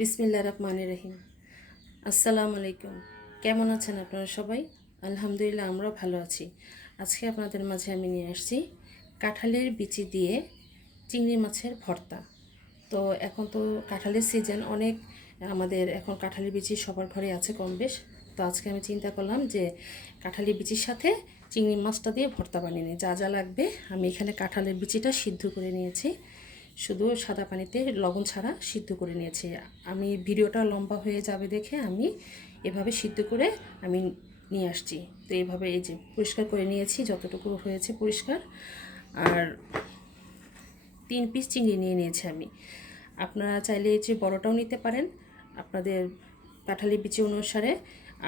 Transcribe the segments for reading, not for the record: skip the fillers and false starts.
বিসমিল্লাহির রহমানির রহিম। আসসালামু আলাইকুম। কেমন আছেন আপনারা সবাই? আলহামদুলিল্লাহ, আমরাও ভালো আছি। আজকে আপনাদের মাঝে আমি নিয়ে আসছি কাঁঠালের বিচি দিয়ে চিংড়ি মাছের ভর্তা। তো এখন তো কাঁঠালের সিজন, অনেক আমাদের এখন কাঁঠালের বিচি সবার ঘরে আছে কম বেশ। তো আজকে আমি চিন্তা করলাম যে কাঁঠালের বিচির সাথে চিংড়ি মাছটা দিয়ে ভর্তা বানিয়ে নিই। যা যা লাগবে আমি এখানে কাঁঠালের বিচিটা সিদ্ধ করে নিয়েছি, শুধু সাদা পানিতে লবণ ছাড়া সিদ্ধ করে নিয়েছি। আমি ভিডিওটা লম্বা হয়ে যাবে দেখে আমি এভাবে সিদ্ধ করে আমি নিয়ে আসছি। তো এইভাবে এই যে পরিষ্কার করে নিয়েছি, যতটুকু হয়েছে পরিষ্কার। আর 3 পিস চিংড়ি নিয়ে নিয়েছি আমি। আপনারা চাইলে এই যে বড়টাও নিতে পারেন আপনাদের কাঁঠালি বিচি অনুসারে।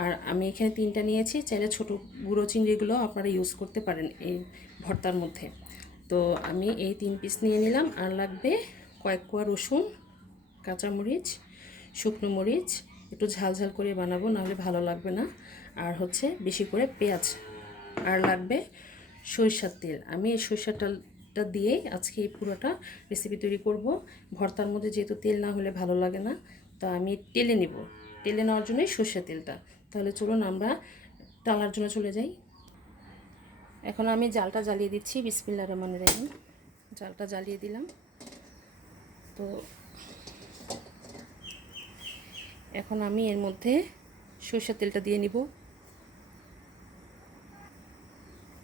আর আমি এখানে 3টা নিয়েছি, চাইলে ছোটো গুঁড়ো চিংড়িগুলো আপনারা ইউজ করতে পারেন এই ভর্তার মধ্যে। তো আমি এই 3 পিস নিয়ে নিলাম। আর লাগবে কয়েক কোয়া রসুন, কাঁচামরিচ, শুকনো মরিচ, একটু ঝাল ঝাল করে বানাবো, নাহলে ভালো লাগবে না। আর হচ্ছে বেশি করে পেঁয়াজ। আর লাগবে সরিষার তেল। আমি এই সরিষার তেলটা দিয়েই আজকে এই পুরোটা রেসিপি তৈরি করব। ভর্তার মধ্যে যেহেতু তেল না হলে ভালো লাগে না, তো আমি টেলে নেব। টেলে নেওয়ার জন্যই সরিষার তেলটা। তাহলে চলুন আমরা টালার জন্য চলে যাই। এখন আমি জালটা জ্বালিয়ে দিচ্ছি। বিসমিল্লাহির রহমানির রহিম। জালটা জ্বালিয়ে দিলাম। তো এখন আমি এর মধ্যে সরিষার তেলটা দিয়ে নিব।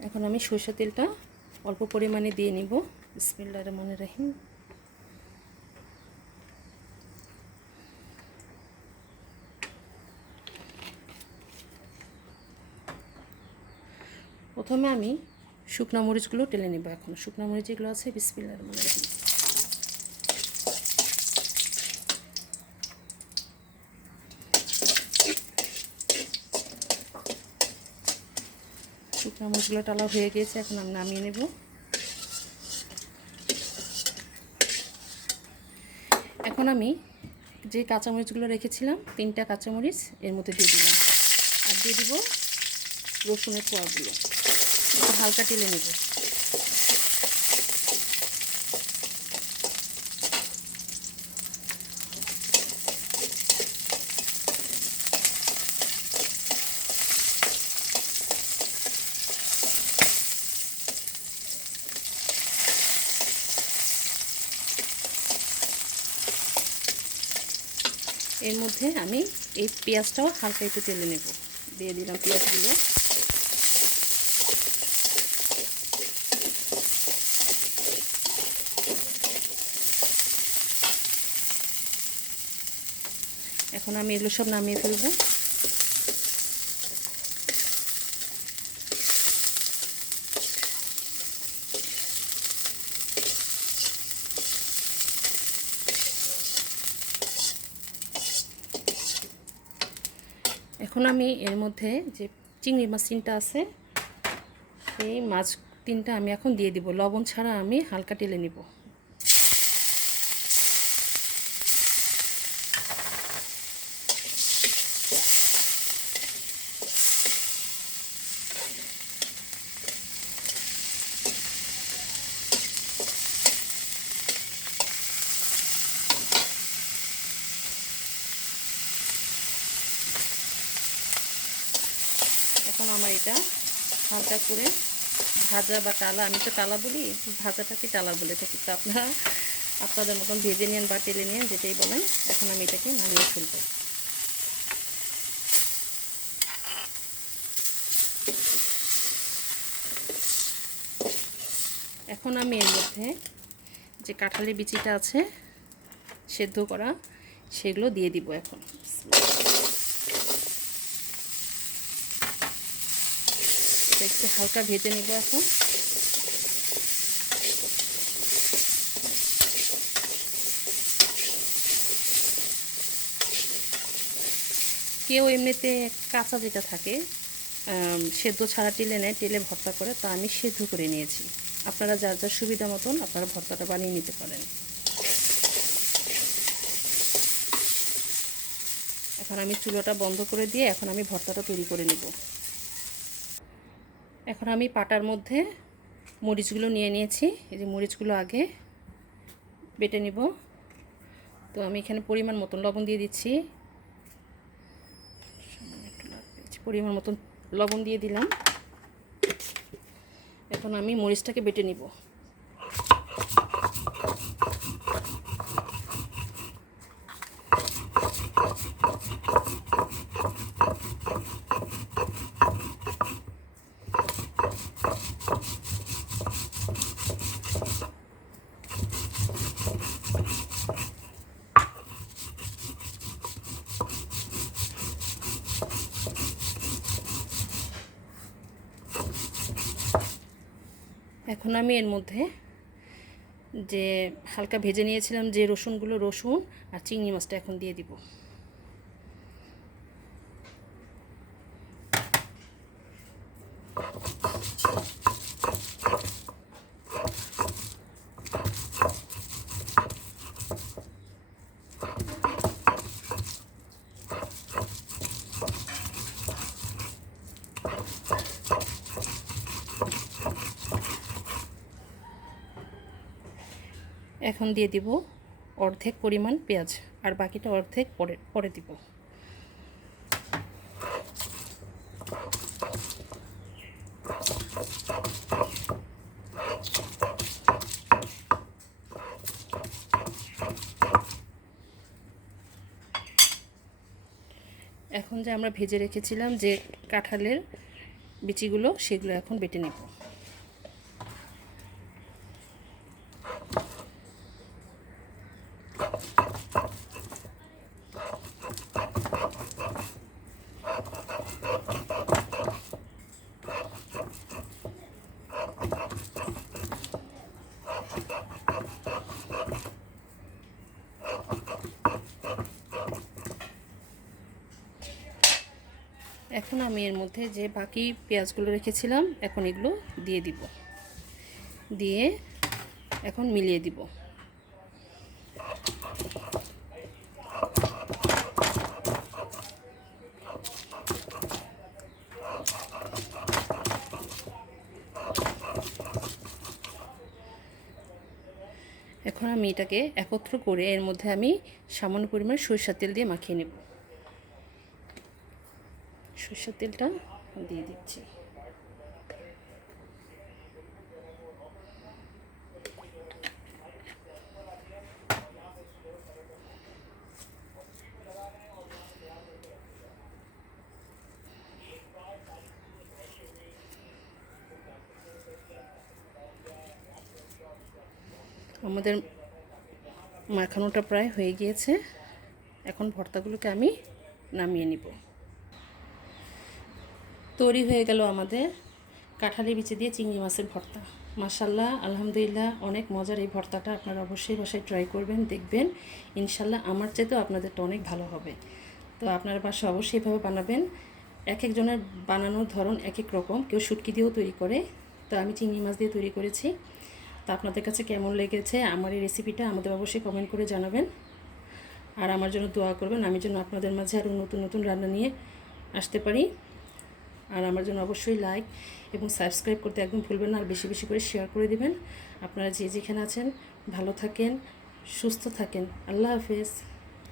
এখন আমি সরিষার তেলটা অল্প পরিমাণে দিয়ে নিব। বিসমিল্লাহির রহমানির রহিম। প্রথমে আমি শুকনো মরিচগুলো টেলে নেব। এখন শুকনো মরিচ যেগুলো আছে, বিসমিল্লাহির রহমানির রহিম। শুকনো মরিচগুলো টালা হয়ে গিয়েছে, এখন আমি নামিয়ে নেব। এখন আমি যে কাঁচামরিচগুলো রেখেছিলাম, 3টা কাঁচামরিচ এর মধ্যে দিয়ে দিলাম। আর দিয়ে দিব রসুনের কোয়াগুলো, একটু হালকা টেলে নেব। এর মধ্যে আমি এই পেঁয়াজটাও হালকা একটু তেলে নেব। দিয়ে দিলাম পেঁয়াজগুলো। এখন আমি এগুলো সব নামিয়ে ফেলবো। এখন আমি এর মধ্যে যে চিংড়ি মাছ 3টা আছে, সেই মাছ 3টা আমি এখন দিয়ে দিব। লবণ ছাড়া আমি হালকা টেলে নিব। এখন আমার এটা হালকা করে ভাজা বা টালা, আমি তো টালা বলি, ভাজাটাকে টালা বলে থাকি। তো আপনারা আপনাদের মতন ভেজে নেন বা টেলে নেন, যেটাই বলেন। এখন আমি এটাকে নামিয়ে ফেলবো। এখন আমি এর মধ্যে যে কাঁঠালের বিচিটা আছে সেদ্ধ করা, সেগুলো দিয়ে দিব। এখন এটা একটু হালকা ভেজে নেব। এখন কেউ এমনিতে কাঁচা যেটা থাকে সেদ্ধ ছাড়া টেলে নেয়, টেলে ভর্তা করে। তো আমি সেদ্ধ করে নিয়েছি। আপনারা যার যার সুবিধা মতন আপনারা ভর্তাটা বানিয়ে নিতে পারেন। এখন আমি চুলাটা বন্ধ করে দিয়ে এখন আমি ভর্তাটা তৈরি করে নেব। এখন আমি পাটার মধ্যে মরিচগুলো নিয়ে নিয়েছি। এই যে মরিচগুলো আগে বেটে নেব। তো আমি এখানে পরিমাণ মতন লবণ দিয়ে দিচ্ছি, পরিমাণ মতন লবণ দিয়ে দিলাম। এখন আমি মরিচটাকে বেটে নিব। এখন আমি এর মধ্যে যে হালকা ভেজে নিয়েছিলাম যে রসুন আর চিংড়ি মাছটা এখন দিয়ে দিব। এখন দিয়ে দিব অর্ধেক পরিমাণ পেঁয়াজ, আর বাকিটা অর্ধেক পরে দিব। এখন যে আমরা ভেজে রেখেছিলাম যে কাঁঠালের বিচিগুলো, সেগুলো এখন বেটে নেব। এখন আমি এর মধ্যে যে বাকি পেঁয়াজগুলো রেখেছিলাম এখন এগুলো দিয়ে দিব, দিয়ে এখন মিলিয়ে দিব। এখন আমি এটাকে একত্র করে এর মধ্যে আমি সামান্য পরিমাণ সরিষার তেল দিয়ে মাখিয়ে নেব। সরিষার তেলটা দিয়ে দিচ্ছি। আমাদের মাখানোটা প্রায় হয়ে গিয়েছে। এখন ভর্তাগুলোকে আমি নামিয়ে নিব। তৈরি হয়ে গেল আমাদের কাঁঠালের বিচি দিয়ে চিংড়ি মাছের ভর্তা। মাশাআল্লাহ, আলহামদুলিল্লাহ, অনেক মজার এই ভর্তাটা। আপনারা অবশ্যই বাসায় ট্রাই করবেন, দেখবেন ইনশাল্লাহ আমার চাইতেও আপনাদেরটা অনেক ভালো হবে। তো আপনারা বাসায় অবশ্যই এভাবে বানাবেন। এক একজনের বানানোর ধরন এক এক রকম, কেউ শুটকি দিয়েও তৈরি করে, তো আমি চিংড়ি মাছ দিয়ে তৈরি করেছি। তো আপনাদের কাছে কেমন লেগেছে আমার এই রেসিপিটা আমাদের অবশ্যই কমেন্ট করে জানাবেন, আর আমার জন্য দোয়া করবেন, আমি যেন আপনাদের মাঝে আরও নতুন নতুন রান্না নিয়ে আসতে পারি। আর আমার জন্য অবশ্যই লাইক এবং সাবস্ক্রাইব করতে একদম ভুলবেন না, আর বেশি বেশি করে শেয়ার করে দিবেন। আপনারা যে যেখানে আছেন ভালো থাকেন, সুস্থ থাকেন। আল্লাহ হাফেজ।